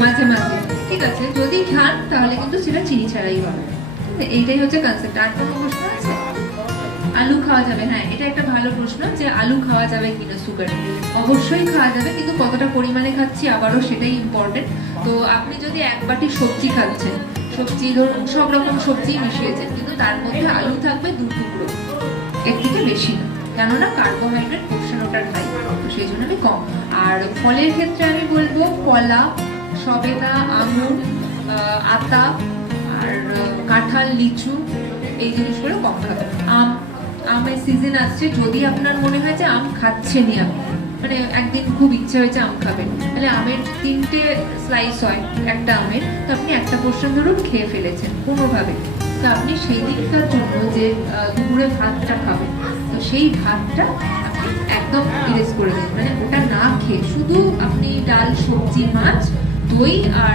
মাঝে মাঝে ঠিক আছে, যদি খান তাহলে কিন্তু সেটা চিনি ছাড়াই হবে। এইটাই হচ্ছে কনসেপ্ট। আর কোনো প্রশ্ন আছে? আলু খাওয়া যাবে? হ্যাঁ, এটা একটা ভালো প্রশ্ন যে আলু খাওয়া যাবে কিনা সুগার। অবশ্যই খাওয়া যাবে, কিন্তু কতটা পরিমাণে খাচ্ছি আবারও সেটাই ইম্পর্টেন্ট। তো আপনি যদি এক বাটি সবজি খাচ্ছেন, সবজি ধরুন সব রকম সবজি মিশিয়েছেন, কিন্তু তার মধ্যে আলু থাকবে 2 টুকরো, এর থেকে বেশি না, কেননা কার্বোহাইড্রেট পোর্শন ওটার হাই, তো সেই জন্য আমি কম। আর ফলের ক্ষেত্রে আমি বলবো কলা, সবেদা, আঙুর, আতা, আর কাঁঠাল, লিচু, এই জিনিসগুলো কম খাবে। আমের সিজন আসছে, যদি আপনার মনে হয় যে আম খাচ্ছেনই আপনি, মানে একদিন খুব ইচ্ছে হয়েছে আম খাবেন, তাহলে আমের 3টে স্লাইস হয় একটা আমের, তো আপনি একটা পোর্শন ধরুন খেয়ে ফেলেছেন কোনোভাবে, তো আপনি সেই দিকটার জন্য যে দুপুরে ভাতটা খাবেন, তো সেই ভাতটা আপনি একদম ইরেজ করে দিন, মানে ওটা না খেয়ে শুধু আপনি ডাল, সবজি, মাছ, দই আর